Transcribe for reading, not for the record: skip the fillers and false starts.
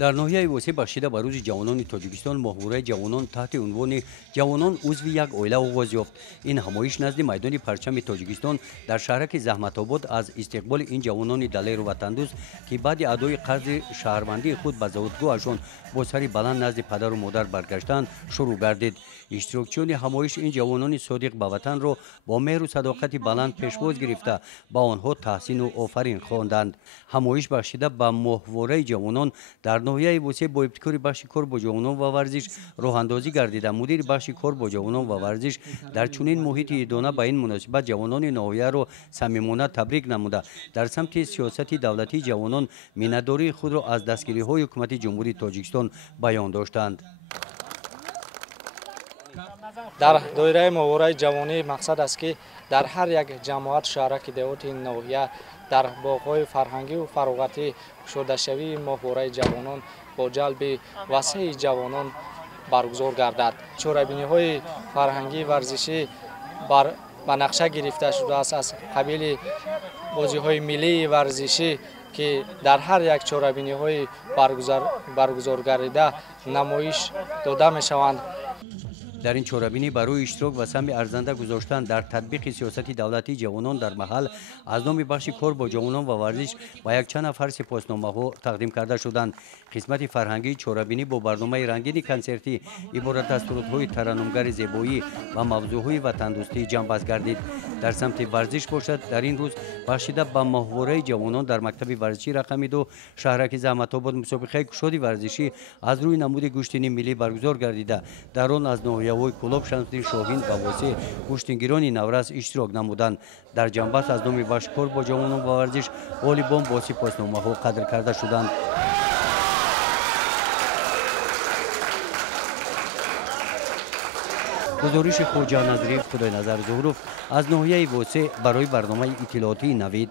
در ناحیه وسیع بخشیده به روز جوانان تاجیکستان ماهواره جوانان تحت عنوان جوانان عضو یک عائله آغاز یافت. این همایش نزد میدان پرچم تاجیکستان در شهرک زحمت آباد از استقبال این جوانان دلیر و وطندوست که بعد ادای قرض شهروندی خود به زادگاهشان با سری بلند نزد پدر و مادر برگشتند شروع گردید. اشتراکچیان همایش این جوانان صادق به وطن را با مهر و صداقت بلند پیشواز گرفته با آنها تحسین و آفرین خواندند. همایش بخشیده به ماهواره جوانان در ناحیه وسیع با ابتکار بخش کار با جوانان و ورزش راه اندازی گردیده. مدیر بخش کار با جوانان و ورزش در چنین محیط ایدانه به این مناسبت جوانان ناحیه را صمیمانه تبریک نموده در سمت سیاست دولتی جوانان میnnتداری خود را از دستگیری های حکومت جمهوری تاجیکستان بیان داشتند. در دایره ماهواره جوانی مقصد است که در هر یک جماعت شهرک دیوت این ناحیه در باغ‌های فرهنگی و فراغتی شده شوی ماهواره جوانان با جلب وسیع جوانان برگزار گردد. چوربینی‌های فرهنگی ورزشی به نقشه گرفته شده است از قبیل بازی‌های ملی ورزشی که در هر یک چوربینی‌های برگزار گردیده نمایش داده می‌شوند. در این چوربینی برای اشتراک و سهم ارزنده گذاشتن در تطبیق سیاست دولتی جوانان در محل از نام بخش کار با جوانان و ورزش با یک چند نفر سپاسنامه ها تقدیم کرده شدند. قسمت فرهنگی چوربینی با برنامه رنگین کنسرتی عبارت از سرودهای ترنمگر زیبایی و موضوعهای وطندوستی جنبش گردید. در سمت ورزش باشد در این روز بخشیده به ماهواره جوانان در مکتب ورزشی رقم 2 شهرک زحمت آباد مسابقه کشادی ورزشی از روی نمود گوشتنی ملی برگزار گردیده. در آن از ناحیه کلوب شمسدین شاهین و واسه گوشتنگیران نورس اشتراک نمودند. در جنبش از نام بخش کار با جوانان و ورزش والیبال با سپاسنامه ها قدر کرده شدند. گزارش خوجا نظری خدای نظر ظهروف از ناحیه واسه برای برنامه اطلاعاتی نوید.